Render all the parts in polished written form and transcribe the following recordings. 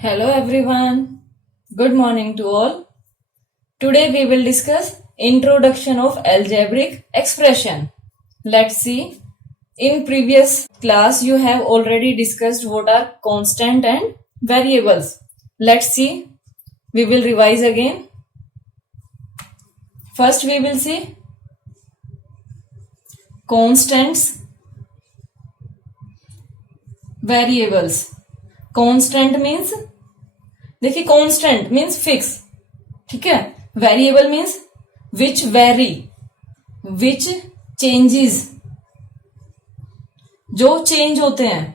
Hello everyone. Good morning to all. Today we will discuss introduction of algebraic expression. Let's see. In previous class you have already discussed what are constant and variables. Let's see. We will revise again. First we will see constants, variables. Constant means देखिए constant means fix, ठीक है. Variable means which very, which changes, जो change होते हैं.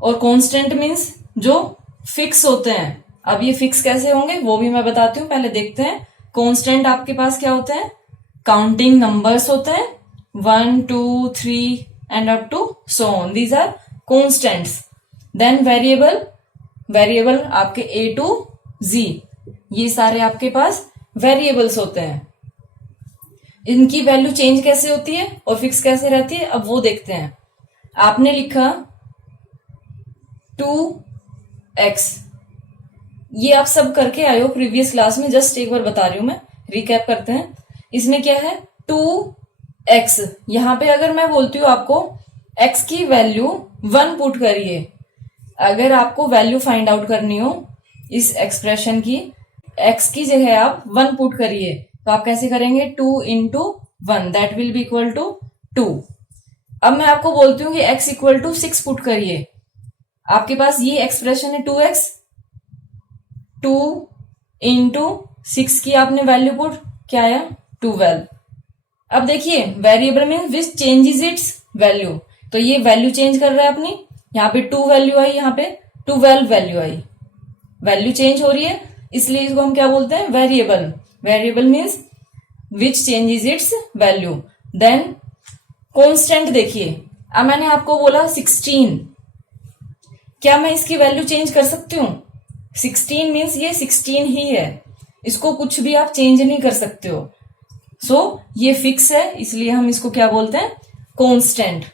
और constant means जो fix होते हैं. अब ये फिक्स कैसे होंगे वो भी मैं बताती हूँ, पहले देखते हैं. कांस्टेंट आपके पास क्या होते हैं? काउंटिंग नंबर्स होते हैं, 1 2 3 and up to so on. These are constants. Then variable, variable आपके A to Z, ये सारे आपके पास वेरिएबल्स होते हैं. इनकी वैल्यू चेंज कैसे होती है और फिक्स कैसे रहती है अब वो देखते हैं. आपने लिखा 2x, ये आप सब करके आए हो प्रीवियस क्लास में, जस्ट एक बार बता रही हूं मैं, रिकैप करते हैं. इसमें क्या है 2x. यहां पे अगर मैं बोलती हूँ आपको x की वैल्यू 1 पुट करिए, अगर आपको वैल्यू फाइंड आउट करनी हो इस एक्सप्रेशन की, x की जगह आप 1 पुट करिए, तो आप कैसे करेंगे? 2 into 1 that will be equal to 2. अब मैं आपको बोलती हूँ कि x इक्वल टू 6 पुट करिए, आपके पास ये एक्सप्रेशन है 2x, 2 इंटू 6 की आपने वैल्यू पुट, क्या आया? 12. अब देखिए variable mean which changes its value, तो ये वैल्यू चेंज कर रहा है अपनी. यहाँ पे 2 वैल्यू आई, यहाँ पे 12 वैल्यू आई, वैल्यू चेंज हो रही है, इसलिए इसको हम क्या बोलते हैं? Variable. Variable means which changes its value. Then constant देखिए, अब मैंने आपको बोला 16, क्या मैं इसकी वैल्यू चेंज कर सकती हूँ? 16 मीन्स ये 16 ही है, इसको कुछ भी आप चेंज नहीं कर सकते हो. सो ये फिक्स है, इसलिए हम इसको क्या बोलते हैं? कांस्टेंट.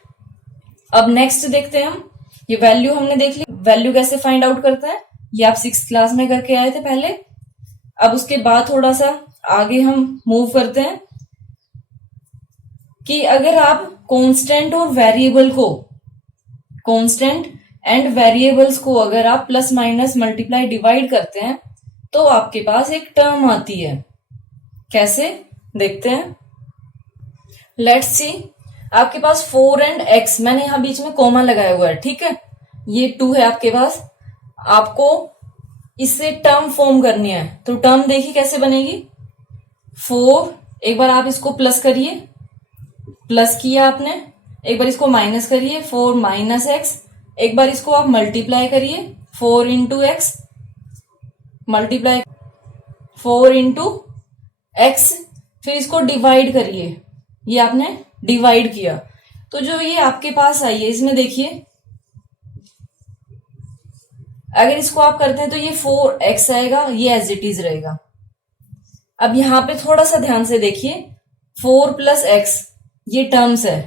अब नेक्स्ट देखते हैं हम. ये वैल्यू हमने देख ली, वैल्यू कैसे फाइंड आउट करता है ये आप 6th क्लास में करके आए थे पहले. अब उसके बाद थोड़ा सा आगे हम मूव करते हैं कि अगर आप कांस्टेंट और वेरिएबल को, कांस्टेंट एंड वेरिएबल्स को अगर आप प्लस माइनस मल्टीप्लाई डिवाइड करते हैं तो आपके पास एक टर्म आती है. कैसे देखते हैं. लेट्स सी, आपके पास 4 एंड x, मैंने यहां बीच में कॉमा लगाया हुआ है, ठीक है. ये 2 है आपके पास, आपको इससे टर्म फॉर्म करनी है, तो टर्म देखिए कैसे बनेगी. 4, एक बार आप इसको प्लस करिए, प्लस किया आपने, एक बार इसको माइनस करिए, 4 माइनस एक्स, एक बार इसको आप मल्टीप्लाई करिए, 4 into x, multiply 4 into x, फिर इसको डिवाइड करिए, ये आपने डिवाइड किया, तो जो ये आपके पास आई है इसमें देखिए, अगर इसको आप करते हैं तो ये 4x आएगा, ये एज इट इज रहेगा. अब यहां पे थोड़ा सा ध्यान से देखिए, 4 प्लस एक्स ये टर्म्स है,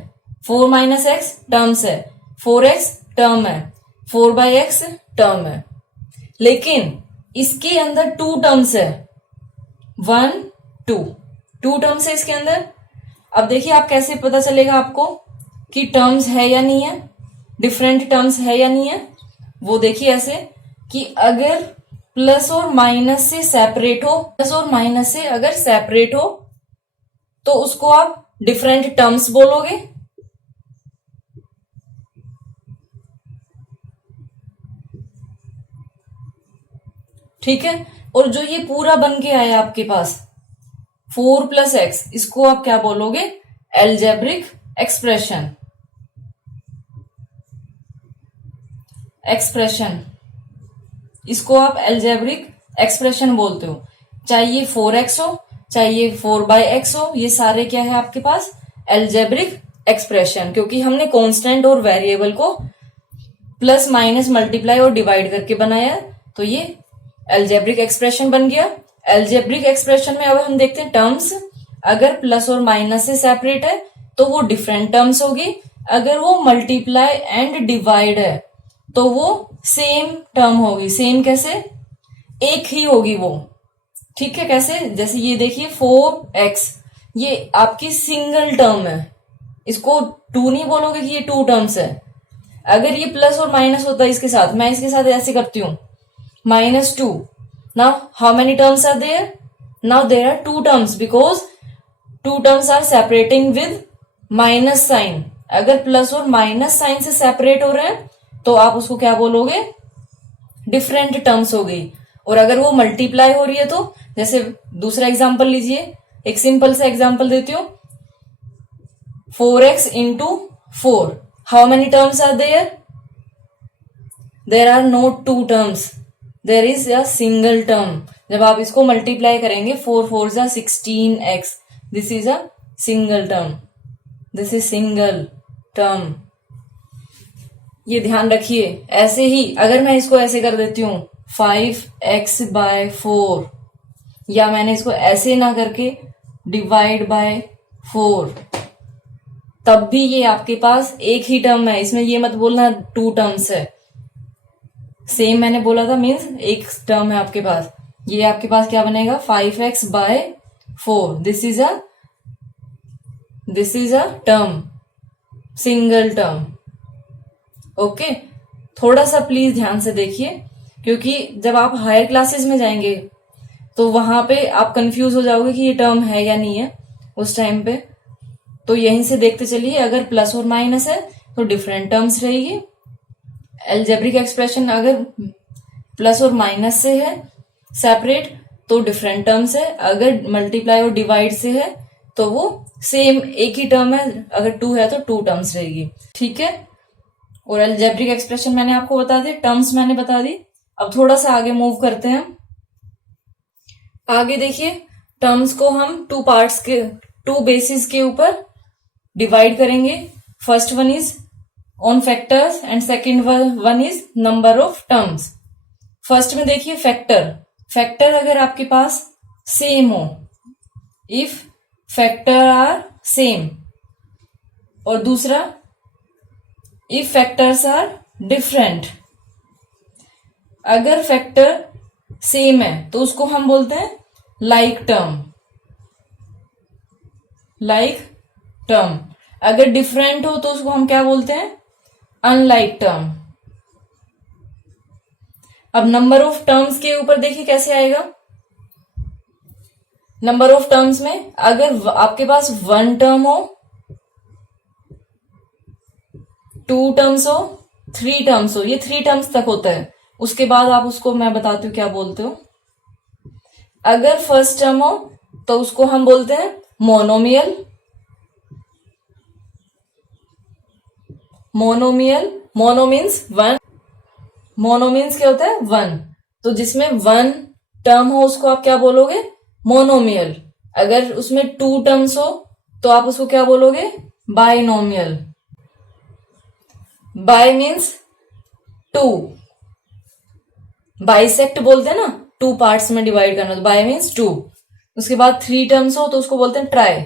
4 माइनस एक्स टर्म्स है, 4x टर्म है, 4 बाई एक्स टर्म है, लेकिन इसके अंदर 2 टर्म्स है, 1 2 टर्म्स है इसके अंदर. अब देखिए आप कैसे पता चलेगा आपको कि टर्म्स है या नहीं है, डिफरेंट टर्म्स है या नहीं है. वो देखिए ऐसे कि अगर प्लस और माइनस से सेपरेट हो, प्लस और माइनस से अगर सेपरेट हो तो उसको आप डिफरेंट टर्म्स बोलोगे. ठीक है. और जो ये पूरा बन के आया आपके पास 4 प्लस एक्स, इसको आप क्या बोलोगे? Algebraic expression. एक्सप्रेशन, इसको आप एल्जेब्रिक एक्सप्रेशन बोलते हो. चाहे ये 4x हो, चाहे ये 4 बाई एक्स हो, ये सारे क्या है आपके पास? एल्जेब्रिक एक्सप्रेशन, क्योंकि हमने कांस्टेंट और वेरिएबल को प्लस माइनस मल्टीप्लाई और डिवाइड करके बनाया, तो ये एल्जेब्रिक एक्सप्रेशन बन गया. एल्जेब्रिक एक्सप्रेशन में अब हम देखते हैं टर्म्स. अगर प्लस और माइनस से सेपरेट है तो वो डिफरेंट टर्म्स होगी, अगर वो मल्टीप्लाई एंड डिवाइड है तो वो सेम टर्म होगी। सेम कैसे? एक ही होगी वो। ठीक है, कैसे? जैसे ये देखिए 4x, ये आपकी सिंगल टर्म है, इसको टू नहीं बोलोगे कि ये टू टर्म्स है। अगर ये प्लस और माइनस होता है इसके साथ, मैं इसके साथ ऐसे करती हूं -2, now how many terms are there? Now there are two terms because two terms are separating with minus sign. अगर प्लस और माइनस साइन से सेपरेट हो रहे हैं तो आप उसको क्या बोलोगे? डिफरेंट टर्म्स हो गई। और अगर वो मल्टीप्लाई हो रही है तो, जैसे दूसरा एग्जांपल लीजिए, एक सिंपल सा एग्जांपल देती हूँ, 4x into 4, how many terms are there? There are no two terms, there is a single term. जब आप इसको मल्टीप्लाई करेंगे 4 4 जा 16x, this is a single term, this is single term. ये ध्यान रखिए। ऐसे ही अगर मैं इसको ऐसे कर देती हूं 5x/4, या मैंने इसको ऐसे ना करके डिवाइड बाय 4, तब भी ये आपके पास एक ही टर्म है। इसमें ये मत बोलना टू टर्म्स है। सेम मैंने बोला था, मीन्स एक टर्म है आपके पास। ये आपके पास क्या बनेगा? 5x/4, this is a term, single term. Okay, थोड़ा सा प्लीज ध्यान से देखिए, क्योंकि जब आप हायर क्लासेस में जाएंगे तो वहां पे आप कंफ्यूज हो जाओगे कि ये टर्म है या नहीं है उस टाइम पे। तो यहीं से देखते चलिए, अगर प्लस और माइनस है तो डिफरेंट टर्म्स रहेगी। अलजेब्रिक एक्सप्रेशन अगर प्लस और माइनस से है सेपरेट तो डिफरेंट टर्म्स है, अगर मल्टीप्लाई और डिवाइड से है तो वो सेम एक ही टर्म है, अगर टू है तो टू टर्म्स रहेगी। ठीक है, और अलजेब्रिक एक्सप्रेशन मैंने आपको बता दी, टर्म्स मैंने बता दी। अब थोड़ा सा आगे मूव करते हैं। आगे देखिए, टर्म्स को हम टू पार्ट्स के, टू बेसिस के ऊपर डिवाइड करेंगे। First one is on factors and second one is number of terms. First में देखिए फैक्टर। फैक्टर अगर आपके पास सेम हो, इफ फैक्टर आर सेम, और दूसरा इफ फैक्टर्स आर डिफरेंट। अगर फैक्टर सेम है तो उसको हम बोलते हैं लाइक टर्म, लाइक टर्म। अगर डिफरेंट हो तो उसको हम क्या बोलते हैं? Unlike term. अब नंबर ऑफ टर्म्स के ऊपर देखिए कैसे आएगा। नंबर ऑफ टर्म्स में अगर आपके पास वन टर्म हो, टू टर्म्स हो, थ्री टर्म्स हो, ये थ्री टर्म्स तक होता है। उसके बाद आप उसको, मैं बताती हूँ क्या बोलते हो। अगर फर्स्ट टर्म हो तो उसको हम बोलते हैं monomial. Monomial, mono means one, mono means क्या होता है? वन। तो जिसमें वन टर्म हो उसको आप क्या बोलोगे? मोनोमियल। अगर उसमें टू टर्म्स हो तो आप उसको क्या बोलोगे? Binomial. Bi means two, bisect बोलते हैं ना, टू पार्ट्स में डिवाइड करना, तो बाय मीन्स टू। उसके बाद थ्री टर्म्स हो तो उसको बोलते हैं ट्राई,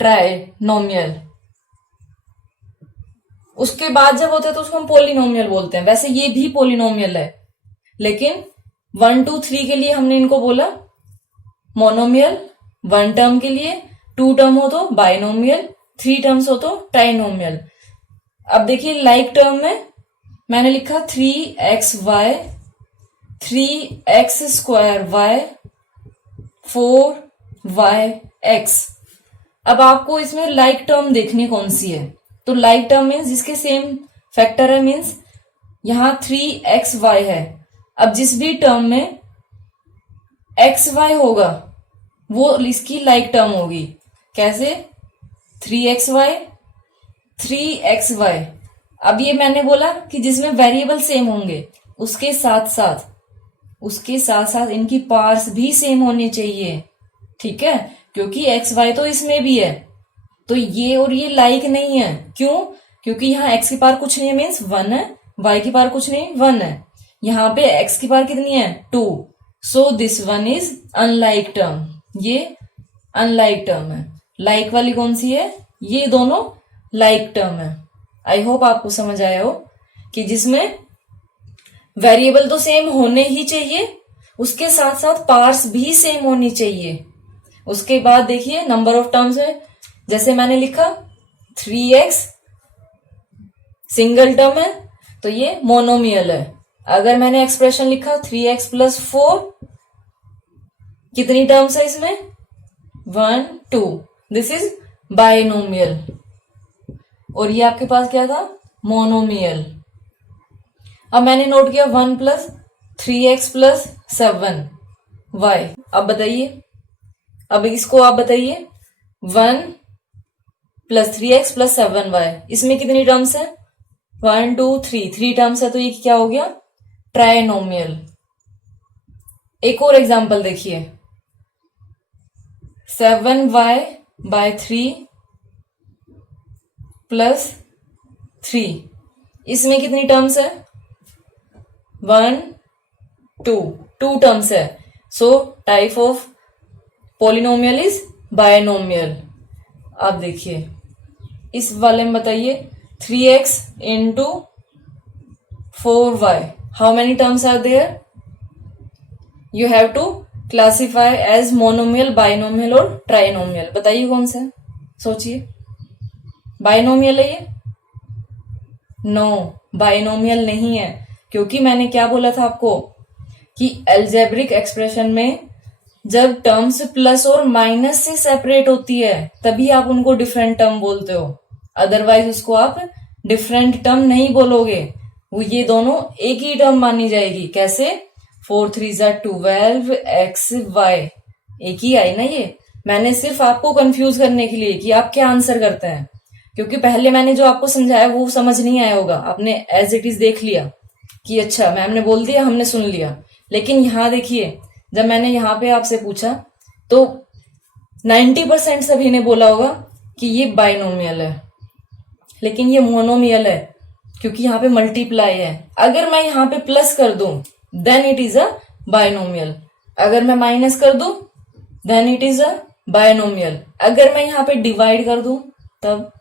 ट्राइनोमियल। उसके बाद जब होते हैं तो उसको हम पोलिनोमियल बोलते हैं। वैसे ये भी पोलिनोमियल है, लेकिन 1 2 3 के लिए हमने इनको बोला मोनोमियल, वन टर्म के लिए, टू टर्म हो तो बाइनोमियल, थ्री टर्म्स हो तो ट्राइनोमियल। अब देखिए लाइक टर्म में मैंने लिखा 3xy, 3x²y, 4yx। अब आपको इसमें लाइक टर्म देखनी कौन सी है। तो लाइक टर्म मीन्स जिसके सेम फैक्टर है, मीन्स यहां 3xy है। अब जिस भी टर्म में xy होगा वो इसकी लाइक टर्म होगी। कैसे? 3xy, 3xy। अब ये मैंने बोला कि जिसमें वेरिएबल सेम होंगे उसके साथ साथ इनकी पार्ट्स भी सेम होने चाहिए। ठीक है, क्योंकि एक्स वाई तो इसमें भी है, तो ये और ये लाइक नहीं है। क्यों? क्योंकि यहाँ एक्स की पावर कुछ नहीं है, मीन्स 1 है, वाई की पावर कुछ नहीं, 1 है। यहाँ पे एक्स की पावर कितनी है? 2। So this one is unlike term, ये अनलाइक टर्म है। लाइक वाली कौन सी है? ये दोनों लाइक टर्म है। आई होप आपको समझ आया हो। कि जिसमें वेरिएबल तो सेम होने ही चाहिए, उसके साथ साथ पार्ट्स भी सेम होनी चाहिए। उसके बाद देखिए नंबर ऑफ टर्म्स है, जैसे मैंने लिखा 3x सिंगल टर्म है तो ये मोनोमियल है। अगर मैंने एक्सप्रेशन लिखा 3x + 4, कितनी टर्म्स है इसमें? 1 2, दिस इज बाइनोमियल। और ये आपके पास क्या था? मोनोमियल। अब मैंने नोट किया 1 + 3x + 7y। अब बताइए, अब इसको आप बताइए 1 + 3x + 7y, इसमें कितनी टर्म्स है? 1 2 3 टर्म्स है, तो ये क्या हो गया? ट्राइनोमियल। एक और एग्जांपल देखिए, 7y/3 + 3, इसमें कितनी टर्म्स है? 1 2 टर्म्स है। So type of polynomial is binomial. आप देखिए इस वाले में बताइए 3x × 4y, how many terms are there? You have to classify as monomial, binomial और ट्राइनोमियल। बताइए कौन सा है? सोचिए। बाइनोमियल है ये? नो, बाइनोमियल नहीं है, क्योंकि मैंने क्या बोला था आपको कि एल्जेब्रिक एक्सप्रेशन में जब टर्म्स प्लस और माइनस से सेपरेट होती है तभी आप उनको डिफरेंट टर्म बोलते हो, अदरवाइज उसको आप डिफरेंट टर्म नहीं बोलोगे। वो ये दोनों एक ही टर्म मानी जाएगी। कैसे? 4 3 12 x y, एक ही आई ना ये। मैंने सिर्फ आपको कंफ्यूज करने के लिए कि आप क्या आंसर करते हैं, क्योंकि पहले मैंने जो आपको समझाया वो समझ नहीं आया होगा, आपने एज इट इज देख लिया कि अच्छा मैम ने बोल दिया, हमने सुन लिया। लेकिन यहां देखिए, जब मैंने यहाँ पे आपसे पूछा तो 90% सभी ने बोला होगा कि ये बाइनोमियल है, लेकिन ये मोनोमियल है, क्योंकि यहाँ पे मल्टीप्लाई है। अगर मैं यहाँ पे प्लस कर दूं then it is a binomial, अगर मैं माइनस कर दूं then it is a binomial, अगर मैं यहाँ पे डिवाइड कर दूं तब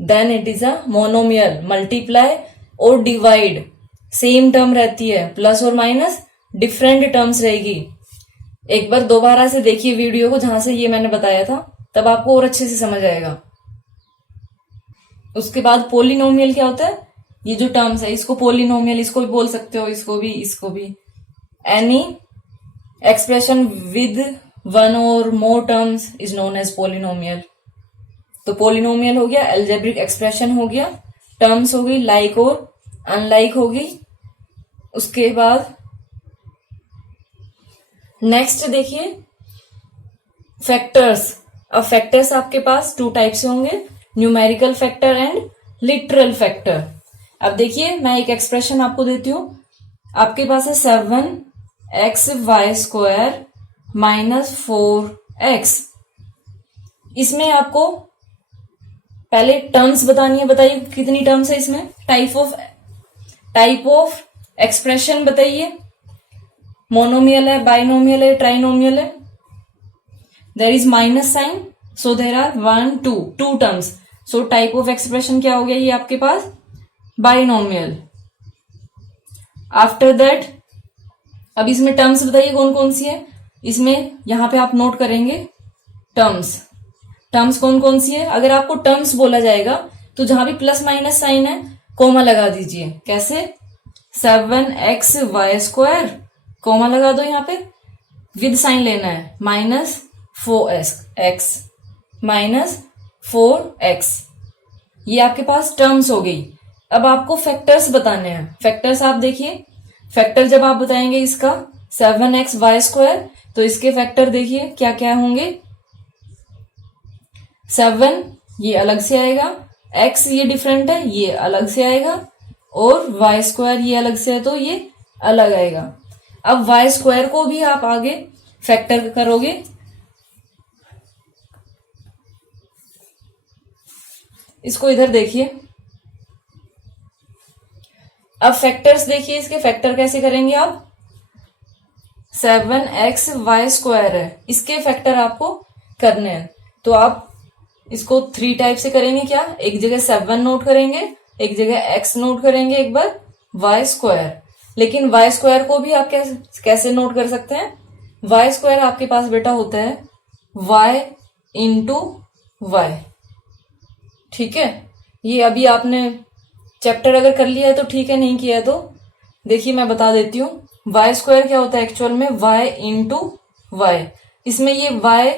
then it is a monomial. Multiply और डिवाइड सेम टर्म रहती है, प्लस और माइनस डिफरेंट टर्म्स रहेगी। एक बार दोबारा से देखिए वीडियो को जहां से ये मैंने बताया था, तब आपको और अच्छे से समझ आएगा। उसके बाद पोलिनोमियल क्या होता है? ये जो टर्म्स है इसको पोलिनोमियल, इसको भी बोल सकते हो, इसको भी, इसको भी। Any expression with 1 or more terms is known as polynomial. तो पोलिनोमियल हो गया, एल्जेब्रिक एक्सप्रेशन हो गया, टर्म्स हो गई, लाइक और अनलाइक हो गई। उसके बाद नेक्स्ट देखिए फैक्टर्स। अब फैक्टर्स आपके पास 2 टाइप से होंगे, numerical factor and literal factor. अब देखिए मैं एक एक्सप्रेशन आपको देती हूं, आपके पास है 7xy² - 4x। इसमें आपको पहले टर्म्स बतानी है। बताइए कितनी टर्म्स है इसमें? टाइप ऑफ एक्सप्रेशन बताइए, मोनोमियल है, बाइनोमियल है, ट्राइनोमियल है? There is minus sign, so there are 1 2 terms. So type of expression क्या हो गया ये आपके पास? बाइनोमियल। आफ्टर दैट अब इसमें टर्म्स बताइए कौन कौन सी है इसमें? यहां पे आप नोट करेंगे टर्म्स कौन कौन सी है। अगर आपको टर्म्स बोला जाएगा तो जहां भी प्लस माइनस साइन है कोमा लगा दीजिए। कैसे? 7xy², कोमा लगा दो यहाँ पे, विद साइन लेना है, -4x -4x। ये आपके पास टर्म्स हो गई। अब आपको फैक्टर्स बताने हैं। फैक्टर्स आप देखिए, फैक्टर जब आप बताएंगे इसका 7xy², तो इसके फैक्टर देखिए क्या क्या होंगे। 7 ये अलग से आएगा, x ये डिफरेंट है ये अलग से आएगा, और y² ये अलग से है तो ये अलग आएगा। अब y² को भी आप आगे फैक्टर करोगे। इसको इधर देखिए। अब फैक्टर्स देखिए, इसके फैक्टर कैसे करेंगे आप? 7xy² है, इसके फैक्टर आपको करने हैं, तो आप इसको 3 टाइप से करेंगे। क्या? एक जगह 7 नोट करेंगे एक जगह x नोट करेंगे, एक बार वाई स्क्वायर। लेकिन वाई स्क्वायर को भी आप कैसे नोट कर सकते हैं? वाई स्क्वायर आपके पास बेटा होता है y इंटू वाई। ठीक है, ये अभी आपने चैप्टर अगर कर लिया है तो ठीक है, नहीं किया है तो देखिए मैं बता देती हूँ। वाई स्क्वायर क्या होता है एक्चुअल में? y into y. इसमें ये y,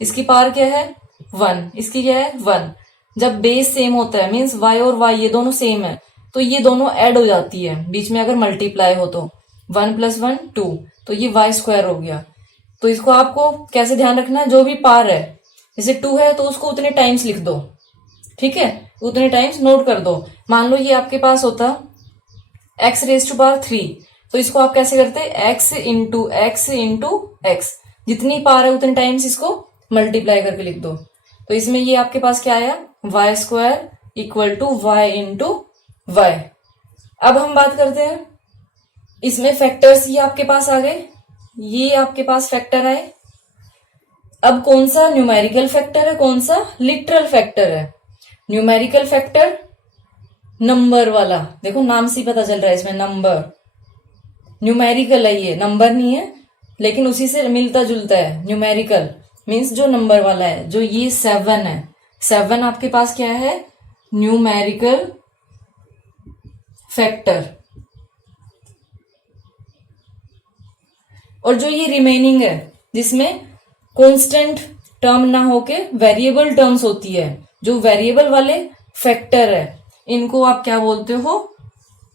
इसकी पावर क्या है? 1, इसकी क्या है? 1। जब बेस सेम होता है मीन्स y और y ये दोनों सेम है, तो ये दोनों ऐड हो जाती है बीच में, अगर मल्टीप्लाई हो तो 1 + 1 2, तो ये वाई स्क्वायर हो गया। तो इसको आपको कैसे ध्यान रखना है? जो भी पावर है, जैसे 2 है तो उसको उतने टाइम्स लिख दो, ठीक है, उतने टाइम्स नोट कर दो। मान लो ये आपके पास होता x⁻³ तो इसको आप कैसे करते? x इंटू x, जितनी पावर है उतने टाइम्स इसको मल्टीप्लाई करके लिख दो। तो इसमें ये आपके पास क्या आया? y² = y into Y. अब हम बात करते हैं इसमें फैक्टर्स, ये आपके पास आ गए, ये आपके पास फैक्टर आए। अब कौन सा न्यूमेरिकल फैक्टर है, कौन सा लिटरल फैक्टर है? न्यूमेरिकल फैक्टर नंबर वाला, देखो नाम से ही पता चल रहा है इसमें नंबर, न्यूमेरिकल है, ये नंबर नहीं है लेकिन उसी से मिलता जुलता है। न्यूमेरिकल मीन्स जो नंबर वाला है, जो ये 7 है, 7 आपके पास क्या है? Numerical factor. और जो ये रिमेनिंग है जिसमें कांस्टेंट टर्म ना होके वेरिएबल टर्म्स होती है, जो वेरिएबल वाले फैक्टर है, इनको आप क्या बोलते हो?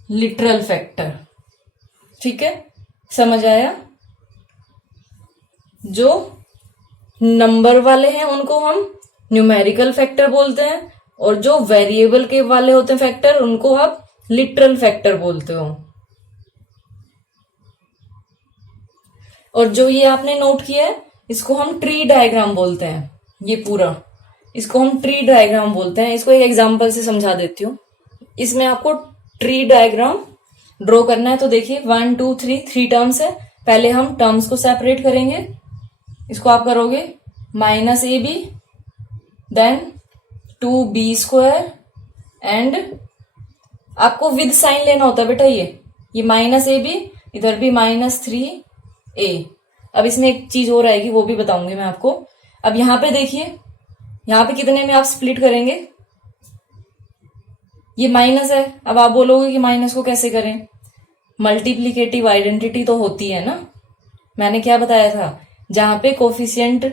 Literal factor. ठीक है, समझ आया? जो नंबर वाले हैं उनको हम न्यूमेरिकल फैक्टर बोलते हैं, और जो वेरिएबल के वाले होते हैं फैक्टर, उनको आप लिटरल फैक्टर बोलते हो। और जो ये आपने नोट किया है इसको हम ट्री डायग्राम बोलते हैं, ये पूरा इसको हम ट्री डायग्राम बोलते हैं। इसको एक एग्जांपल से समझा देती हूँ। इसमें आपको ट्री डायग्राम ड्रॉ करना है, तो देखिए 1 2 3 3 टर्म्स है। पहले हम टर्म्स को सेपरेट करेंगे, इसको आप करोगे -ab, देन 2b² एंड आपको विद साइन लेना होता है बेटा, ये -ab, इधर भी -3a। अब इसमें एक चीज और आएगी, वो भी बताऊंगी मैं आपको। अब यहां पे देखिए, यहां पे कितने में आप स्प्लिट करेंगे? ये माइनस है। अब आप बोलोगे कि माइनस को कैसे करें? मल्टीप्लीकेटिव आइडेंटिटी तो होती है ना, मैंने क्या बताया था, जहां पे कोफिशिएंट,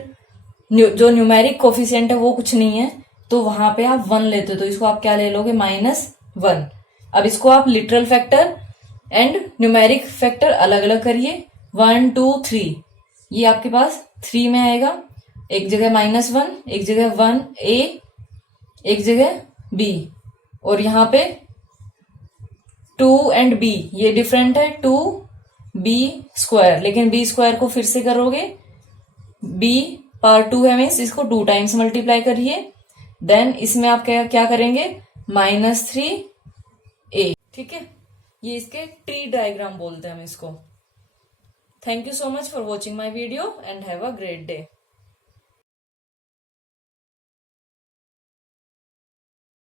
जो न्यूमेरिक कोफिशिएंट है वो कुछ नहीं है, तो वहां पे आप 1 लेते हो, तो इसको आप क्या ले लोगे? -1। अब इसको आप literal factor and numeric factor अलग अलग करिए। 1 2 3, ये आपके पास 3 में आएगा, एक जगह -1, एक जगह 1a, एक जगह b, और यहाँ पे 2 एंड b ये डिफरेंट है, 2b², लेकिन b² को फिर से करोगे, b पावर 2 है मीन्स इसको 2 टाइम्स मल्टीप्लाई करिए, देन इसमें आप क्या करेंगे? -3a। ठीक है, ये इसके ट्री डायग्राम बोलते हैं हम इसको। Thank you so much for watching my video and have a great day.